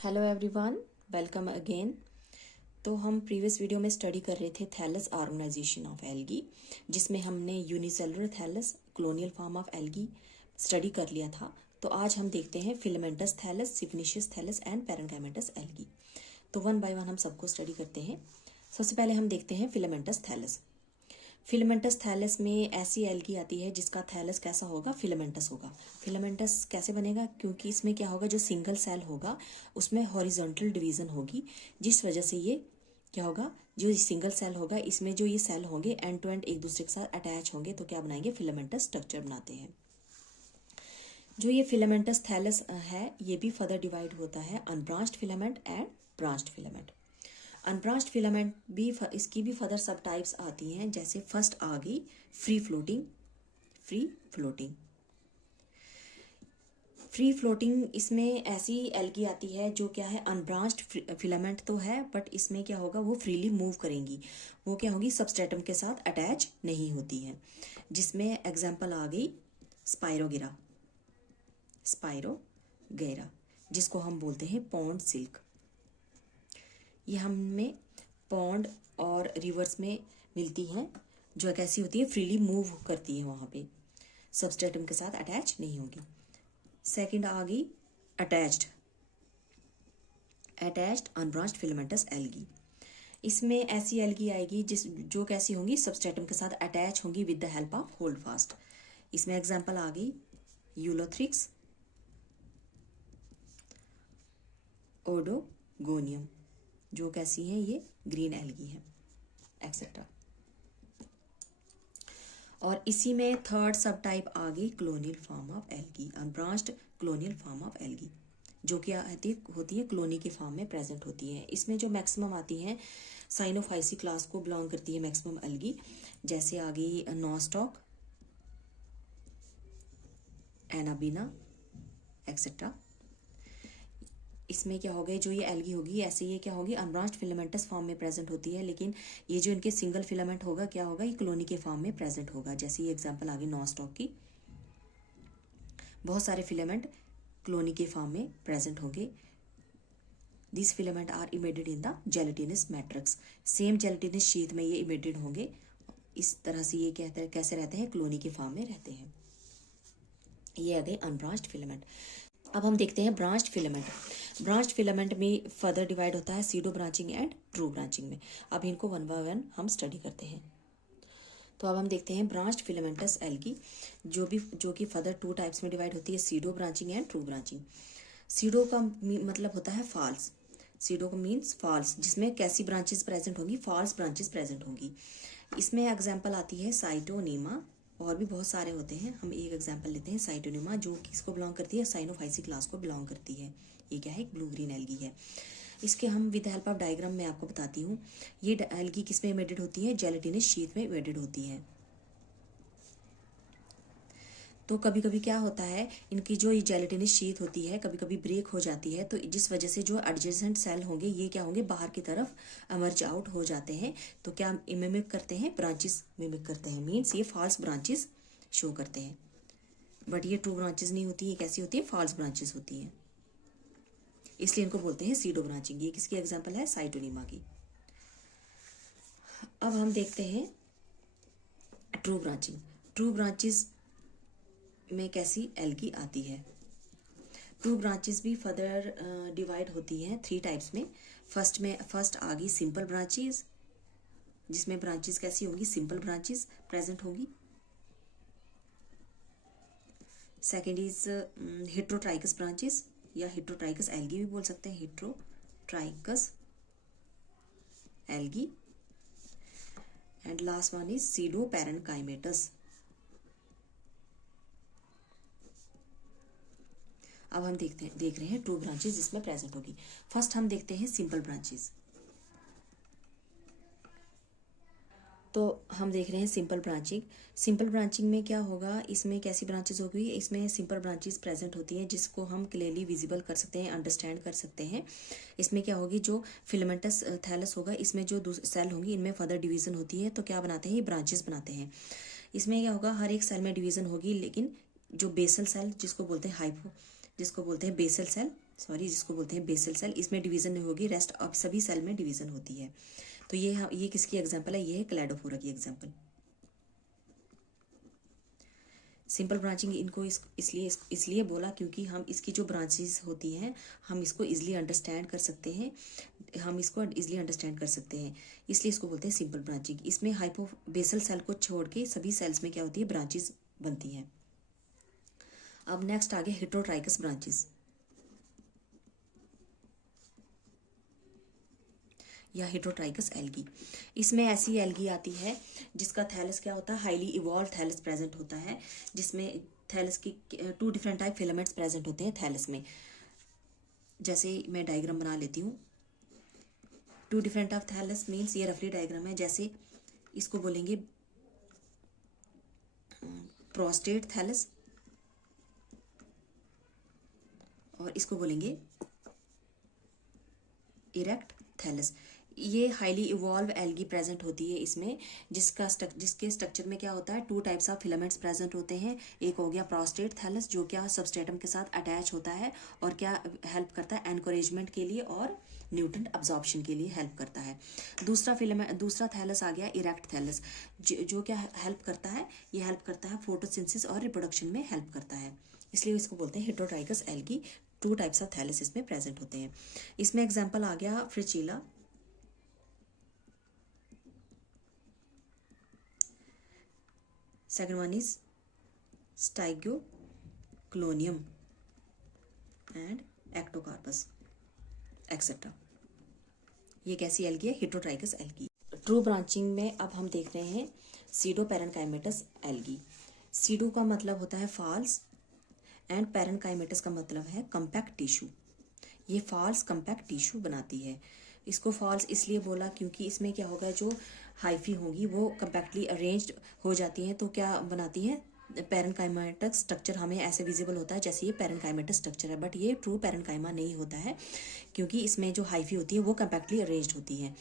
Hello everyone, welcome again. तो हम previous video में स्टडी कर रहे थे थैलस ऑर्गेनाइजेशन ऑफ एल्गी, जिसमें हमने unicellular thallus, colonial form of algae study कर लिया था। तो आज हम देखते हैं filamentous thallus, siphonaceous thallus and parenchymatous algae. तो वन बाय वन हम सबको स्टडी करते हैं। सबसे पहले हम देखते हैं फिलामेंटस थैलस। फिलामेंटस थैलस में ऐसी एल्गी आती है जिसका थैलस कैसा होगा, फिलामेंटस होगा। फिलामेंटस कैसे बनेगा, क्योंकि इसमें क्या होगा, जो सिंगल सेल होगा उसमें हॉरिजॉन्टल डिवीजन होगी, जिस वजह से ये क्या होगा, जो सिंगल सेल होगा इसमें जो ये सेल होंगे एंड टू एंड एक दूसरे के साथ अटैच होंगे, तो क्या बनाएंगे, फिलामेंटस स्ट्रक्चर बनाते हैं। जो ये फिलामेंटस थैलस है ये भी फर्दर डिवाइड होता है unbranched filament and branched filament. Unbranched filament भी इसकी भी फर्दर सब टाइप्स आती हैं। जैसे फर्स्ट आ गई फ्री फ्लोटिंग। फ्री फ्लोटिंग इसमें ऐसी एल्गी आती है जो क्या है, अनब्रांच्ड फिलामेंट तो है बट इसमें क्या होगा, वो फ्रीली मूव करेंगी, वो क्या होगी, सबस्ट्रेटम के साथ अटैच नहीं होती है। जिसमें एग्जांपल आ गई स्पाइरोगेरा, जिसको हम बोलते हैं पॉन्ड सिल्क। ये हमें पॉन्ड और रिवर्स में मिलती हैं, जो कैसी होती है, फ्रीली मूव करती है, वहाँ पे सबस्ट्रेटम के साथ अटैच नहीं होगी। सेकंड आ गई अटैच्ड अनब्रांच्ड फिलामेंटस एल्गी। इसमें ऐसी एल्गी आएगी जो कैसी होंगी, सबस्ट्रेटम के साथ अटैच होंगी with the help of hold fast. इसमें एग्जांपल आ गई यूलोथ्रिक्स, ओडोगोनियम, जो कैसी है, ये ग्रीन एल्गी है, एक्सेट्रा। और इसी में थर्ड सब टाइप आ गई colonial form of algae, unbranched colonial form of algae, जो क्या होती है, कॉलोनी के फॉर्म में प्रेजेंट होती है। इसमें जो मैक्सिमम आती हैं, साइनोफाइसी क्लास को बिलोंग करती है मैक्सिमम एल्गी। जैसे आ गई नॉस्टॉक, एनाबीना, एक्सेट्रा। इसमें क्या हो गए, जो ये एल्गी होगी ऐसे ये क्या होगी, अनब्रांच्ड फिलामेंटस फॉर्म में प्रेजेंट होती है, लेकिन ये जो इनके सिंगल फिलामेंट होगा क्या होगा, ये कॉलोनी के फॉर्म में प्रेजेंट होगा। जैसे ये एग्जांपल आ गई नॉस्टॉक की। बहुत सारे फिलामेंट कॉलोनी के फॉर्म में प्रेजेंट होंगे। This filament are embedded in the gelatinous matrix, same gelatinous sheet में ये इमेडेड होंगे। इस तरह से ये कहते हैं कैसे रहते हैं, कॉलोनी के फॉर्म में रहते हैं। ये आ गए अनब्रांच्ड फिलामेंट। अब हम देखते हैं ब्रांच्ड फिलामेंट। ब्रांच्ड फिलामेंट में फर्दर डिवाइड होता है pseudo branching and true branching में। अब इनको वन बाय वन हम स्टडी करते हैं। तो अब हम देखते हैं ब्रांच्ड फिलामेंटस एल्गी, जो कि फर्दर टू टाइप्स में डिवाइड होती है, pseudo branching and true branching. Pseudo का मतलब होता है फॉल्स, सीडो का मीन्स फॉल्स, जिसमें कैसी ब्रांचेस प्रेजेंट होंगी, फॉल्स ब्रांचेस प्रेजेंट होंगी। इसमें एग्जाम्पल आती है साइटोनीमा, और भी बहुत सारे होते हैं। हम एक एग्जांपल लेते हैं साइटोनिमा, जो किसको बिलोंग करती है, साइनोफाइसी क्लास को बिलोंग करती है। ये क्या है, ब्लू ग्रीन एल्गी है। इसके हम विद हेल्प ऑफ डायग्राम में आपको बताती हूँ। ये एल्गी किस में इमेडेड होती है, जेलेटिनस शीट में इमेडेड होती है। तो कभी कभी क्या होता है, इनकी जो ये जेलेटिनस शीट होती है कभी कभी ब्रेक हो जाती है, तो जिस वजह से जो एडजेसेंट सेल होंगे ये क्या होंगे, बाहर की तरफ एमर्ज आउट हो जाते हैं। तो क्या मिमिक करते हैं, ब्रांचेस मिमिक करते हैं, मीन्स ये फॉल्स ब्रांचेस शो करते हैं। बट ये ट्रू ब्रांचेस नहीं होती, ये कैसी होती है, फॉल्स ब्रांचेस होती हैं, इसलिए इनको बोलते हैं सीडो ब्रांचिंग। ये किसकी एग्जांपल है, साइटोनिमा की। अब हम देखते हैं ट्रू ब्रांचिंग। ट्रू ब्रांचेस में कैसी एल्गी आती है। ट्रू ब्रांचेस भी फर्दर डिवाइड होती हैं थ्री टाइप्स में। फर्स्ट आ गई सिंपल ब्रांचेस, जिसमें ब्रांचेस कैसी होंगी, सिंपल ब्रांचेस प्रेजेंट होगी। सेकेंड इज हेट्रोट्राइकस ब्रांचेस, या हेट्रोट्राइकस एल्गी भी बोल सकते हैं, heterotrichous algae. And last one is pseudo parenchymatous. अब हम देख रहे हैं ट्रू ब्रांचेस जिसमें प्रेजेंट होगी। फर्स्ट हम देखते हैं सिंपल ब्रांचेस। तो हम देख रहे हैं सिंपल ब्रांचिंग। सिंपल ब्रांचिंग में क्या होगा, इसमें कैसी ब्रांचेस होगी, इसमें सिंपल ब्रांचेस प्रेजेंट होती हैं, जिसको हम क्लियरली विजिबल कर सकते हैं, अंडरस्टैंड कर सकते हैं। इसमें क्या होगी, जो फिलामेंटस थैलस होगा इसमें जो सेल होंगी इनमें फर्दर डिवीजन होती है, तो क्या बनाते हैं, ये ब्रांचेस बनाते हैं। इसमें क्या होगा, हर एक सेल में डिवीजन होगी, लेकिन जो बेसल सेल जिसको बोलते हैं बेसल सेल, सॉरी, जिसको बोलते हैं बेसल सेल, इसमें डिवीजन नहीं होगी, रेस्ट अब सभी सेल में डिवीजन होती है। तो ये किसकी एग्जांपल है? ये है क्लैडोफोरा की एग्जांपल। सिंपल ब्रांचिंग इनको इसलिए बोला क्योंकि हम इसकी जो ब्रांचेस होती हैं हम इसको इजीली अंडरस्टैंड कर सकते हैं, इसलिए इसको बोलते हैं सिंपल ब्रांचिंग। इसमें बेसल सेल को छोड़ के सभी सेल्स में क्या होती है? ब्रांचेस बनती हैं। अब नेक्स्ट आ गया हेटेरोट्राइकस ब्रांचेस या हेटेरोट्राइकस एल्गी। इसमें ऐसी एल्गी आती है जिसका थैलस क्या होता है? हाईली इवॉल्व थैलस प्रेजेंट होता है, जिसमें थैलस की 2 डिफरेंट टाइप फिलामेंट्स प्रेजेंट होते हैं थैलस में। जैसे मैं डायग्राम बना लेती हूँ। 2 डिफरेंट ऑफ थैलस मीन्स, ये रफली डायग्राम है। जैसे इसको बोलेंगे प्रोस्टेट थैलस और इसको बोलेंगे इरेक्ट थैलस। ये हाईली इवॉल्व एल्गी प्रेजेंट होती है इसमें, जिसके स्ट्रक्चर में क्या होता है? 2 टाइप्स ऑफ फिलामेंट्स प्रेजेंट होते हैं। एक हो गया प्रोस्टेट थैलस जो क्या सबस्ट्रेटम के साथ अटैच होता है और क्या हेल्प करता है? एनकरेजमेंट के लिए और न्यूट्रिएंट अब्जॉर्प्शन के लिए हेल्प करता है। दूसरा थैलस आ गया इरेक्ट थैलस, जो क्या हेल्प करता है? ये हेल्प करता है फोटोसिंथेसिस और रिप्रोडक्शन में हेल्प करता है, इसलिए इसको बोलते हैं heterotrichous algae. 2 types of thallus इसमें प्रेजेंट होते हैं। इसमें एग्जांपल आ गया Fritschiella, second one is Stigeoclonium and Ectocarpus etcetera. ये कैसी एल्गी है? हेटेरोट्राइकस एल्गी। ट्रू ब्रांचिंग में अब हम देख रहे हैं सीडोपेरेन्काइमेटस एल्गी। सीडो का मतलब होता है फॉल्स एंड पेरेन्काइमेटस का मतलब है कम्पैक्ट टिश्यू। ये फॉल्स कम्पैक्ट टिश्यू बनाती है। इसको फॉल्स इसलिए बोला क्योंकि इसमें क्या होगा? जो हाइफी होगी वो कम्पैक्टली अरेंज्ड हो जाती हैं, तो क्या बनाती हैं? पेरेन्काइमेटस स्ट्रक्चर हमें ऐसे विजिबल होता है जैसे ये पेरेन्काइमेटस स्ट्रक्चर है, बट ये ट्रू पेरेन्काइमा नहीं होता है क्योंकि इसमें जो हाइफी होती है वो कम्पैक्टली अरेंज्ड होती है।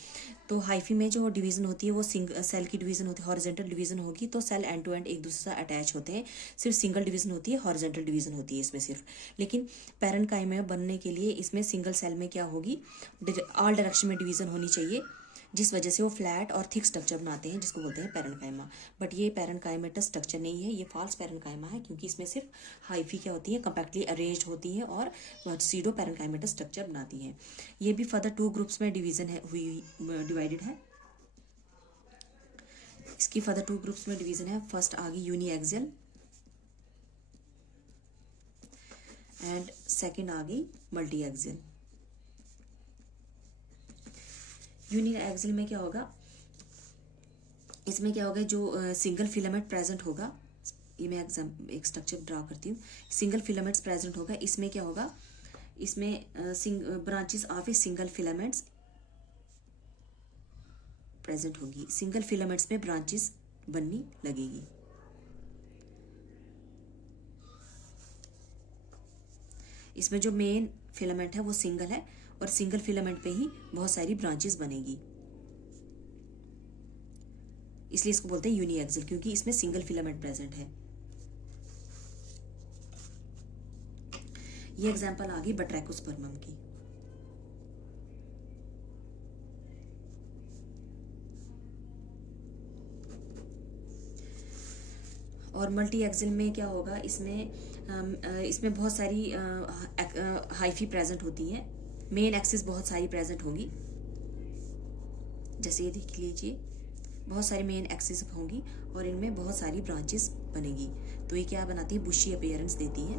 तो हाइफी में जो डिवीजन होती है वो सेल की डिवीजन होती है, हॉरिजॉन्टल डिवीजन होगी तो सेल एंड टू एंड एक दूसरे से अटैच होते हैं। सिर्फ सिंगल डिवीजन होती है, हॉरिजॉन्टल डिवीजन होती है इसमें सिर्फ। लेकिन पेरेन्काइमा बनने के लिए इसमें सिंगल सेल में क्या होगी? ऑल डायरेक्शन में डिवीजन होनी चाहिए, जिस वजह से वो फ्लैट और थिक स्ट्रक्चर बनाते हैं जिसको बोलते हैं पेरेन्काइमा। बट ये पेरेन्काइमेटस स्ट्रक्चर नहीं है, ये फॉल्स पेरेन्काइमा है क्योंकि इसमें सिर्फ हाइफी क्या होती है? कम्पैक्टली अरेंज्ड होती है और सीडो पेरेन्काइमेटस स्ट्रक्चर बनाती हैं। ये भी फर्दर 2 ग्रुप्स में डिवाइडेड है। इसकी फर्दर 2 ग्रुप्स में डिवीजन है। फर्स्ट आ गई यूनिएक्सियल एंड सेकेंड आ गई मल्टी एक्सियल। यूनिएक्सियल में क्या होगा? इसमें क्या होगा? जो सिंगल फिलामेंट प्रेजेंट होगा, ये मैं एक स्ट्रक्चर ड्रा करती हूँ। सिंगल फिलामेंट्स प्रेजेंट होगा, इसमें क्या होगा? इसमें branches of a single filaments present होगी। सिंगल फिलामेंट्स में ब्रांचेस बननी लगेगी। इसमें जो मेन फिलामेंट है वो सिंगल है और सिंगल फिलामेंट पे ही बहुत सारी ब्रांचेस बनेगी, इसलिए इसको बोलते हैं यूनिएक्सियल क्योंकि इसमें सिंगल फिलामेंट प्रेजेंट है। ये एग्जांपल आ गई बट्रैकोस्पर्मम की। और मल्टी एक्सियल में क्या होगा? इसमें बहुत सारी हाइफी प्रेजेंट होती हैं। मेन एक्सिस बहुत सारी प्रेजेंट होंगी, जैसे ये देख लीजिए, बहुत सारी मेन एक्सिस होंगी और इनमें बहुत सारी ब्रांचेस बनेगी। तो ये क्या बनाती है? बुशी अपीयरेंस देती है।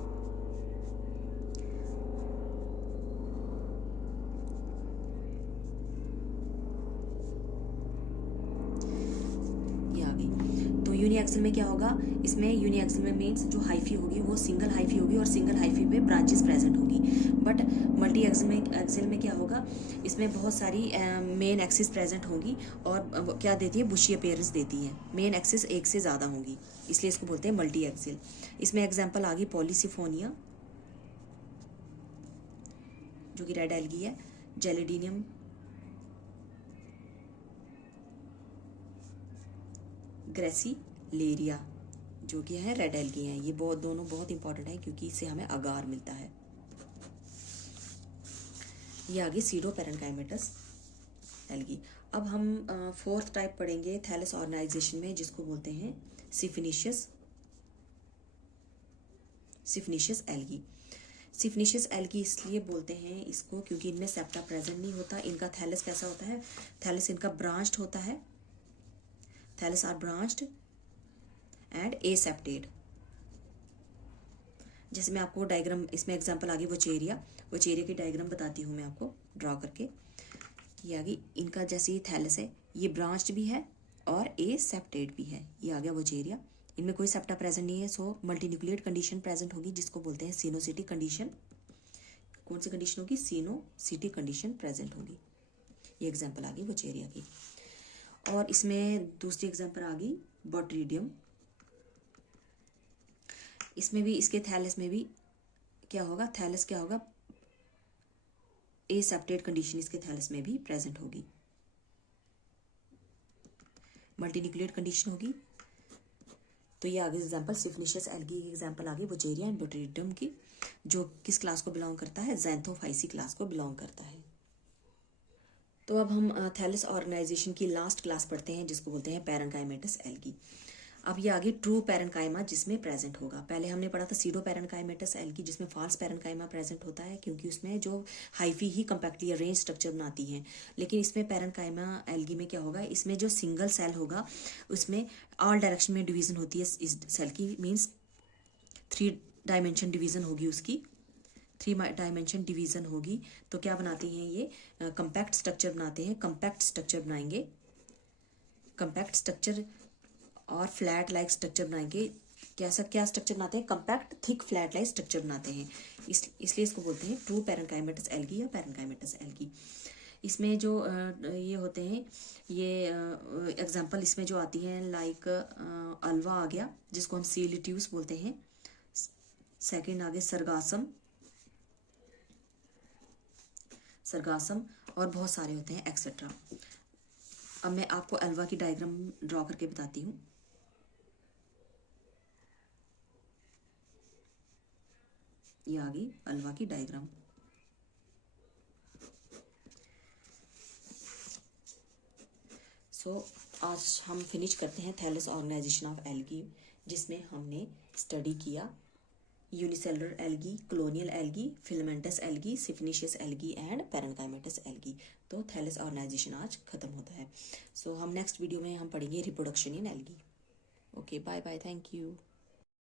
ये आ गई। तो यूनिएक्सियल में क्या होगा? इसमें यूनिएक्सियल में मीन्स जो हाइफी होगी वो सिंगल हाइफी होगी और सिंगल हाइफी पे ब्रांचेस प्रेजेंट होगी। बट मल्टी एक्सियल में क्या होगा? इसमें बहुत सारी मेन एक्सिस प्रेजेंट होंगी और क्या देती है? बुशी अपीयरेंस देती है। मेन एक्सिस एक से ज़्यादा होंगी, इसलिए इसको बोलते हैं मल्टी एक्सियल। इसमें एग्जाम्पल आ गई पॉलीसिफोनिया जो कि रेड एल्गी है, जेलिडिनियम ग्रेसिलेरिया जो कि है रेड एल्गी हैं। ये दोनों बहुत इंपॉर्टेंट है क्योंकि इससे हमें अगार मिलता है। ये आगे सीडो पैरेन्काइमेटस एल्गी। अब हम फोर्थ टाइप पढ़ेंगे थैलस ऑर्गेनाइजेशन में, जिसको बोलते हैं सिफिनिशियस एल्गी। सिफिनिशियस एल्गी इसलिए बोलते हैं इसको क्योंकि इनमें सेप्टा प्रेजेंट नहीं होता। इनका थैलस कैसा होता है, थैलस इनका ब्रांच्ड होता है, thallus are branched and aseptate. जैसे मैं आपको डायग्राम, इसमें एग्जांपल आगे वोचेरिया की डायग्राम बताती हूँ मैं आपको ड्रॉ करके। ये आगे इनका जैसे ये थैलस है, ये ब्रांच्ड भी है और एसेप्टेड भी है। ये आ गया वोचेरिया, इनमें कोई सेप्टा प्रेजेंट नहीं है, सो मल्टीन्यूक्लिएट कंडीशन प्रेजेंट होगी, जिसको बोलते हैं सिनोसिटी कंडीशन। कौन सी कंडीशन होगी, सिनोसिटी कंडीशन प्रेजेंट होगी। ये एग्जांपल आ गई वोचेरिया की। और इसमें दूसरी एग्जांपल आ गई बोट्रीडियम। इसमें भी, इसके थैलस में भी क्या होगा, थैलस क्या होगा, एसेप्टेड कंडीशन इसके थैलस में भी प्रेजेंट होगी, मल्टीन्यूक्लिएट कंडीशन होगी। तो ये आगे एग्जांपल सिफिनिशियस एल्गी की एग्जांपल आगे वोचेरिया एंड बोट्रीडियम की, जो किस क्लास को बिलोंग करता है, ज़ैंथोफाइसी क्लास को बिलोंग करता है। तो अब हम थैलस ऑर्गेनाइजेशन की लास्ट क्लास पढ़ते हैं, जिसको बोलते हैं पैरेन्काइमेटस एल्गी। अब ये आगे ट्रू पैरेन्काइमा जिसमें प्रेजेंट होगा। पहले हमने पढ़ा था सीडो पैरेन्काइमेटस एल्गी, जिसमें फॉल्स पैरेन्काइमा प्रेजेंट होता है, क्योंकि उसमें जो हाइफी ही कंपैक्टली अरेंज स्ट्रक्चर बनाती हैं। लेकिन इसमें पैरेन्काइमा एल्गी में क्या होगा, इसमें जो सिंगल सेल होगा उसमें ऑल डायरेक्शन में डिवीजन होती है इस सेल की, मीन्स 3 डायमेंशन डिवीजन होगी उसकी, 3 डायमेंशन डिवीजन होगी। तो क्या बनाती हैं ये, कंपैक्ट स्ट्रक्चर बनाते हैं, कंपैक्ट स्ट्रक्चर बनाएंगे, कंपैक्ट स्ट्रक्चर और फ्लैट लाइक स्ट्रक्चर बनाएंगे। क्या स्ट्रक्चर बनाते हैं, compact thick flat like structure बनाते हैं। इसलिए इसको बोलते हैं ट्रू पैरेन्काइमेटस एल्गी या पैरेन्काइमेटस एल्गी। इसमें जो ये होते हैं, ये एग्जांपल इसमें जो आती हैं, लाइक अल्वा आ गया, जिसको हम सी लिट्यूस बोलते हैं। सेकंड आगे सरगासम और बहुत सारे होते हैं एक्सेट्रा। अब मैं आपको अल्वा की डायग्राम ड्रॉ करके बताती हूँ। ये आ गई अल्वा की डायग्राम। सो आज हम फिनिश करते हैं थैलस ऑर्गेनाइजेशन ऑफ एल्गी, जिसमें हमने स्टडी किया unicellular algae, colonial algae, filamentous algae, siphonaceous algae and parenchymatous algae. तो थैलस ऑर्गेनाइजेशन आज खत्म होता है। सो हम नेक्स्ट वीडियो में हम पढ़ेंगे reproduction in algae. Okay, bye bye, thank you.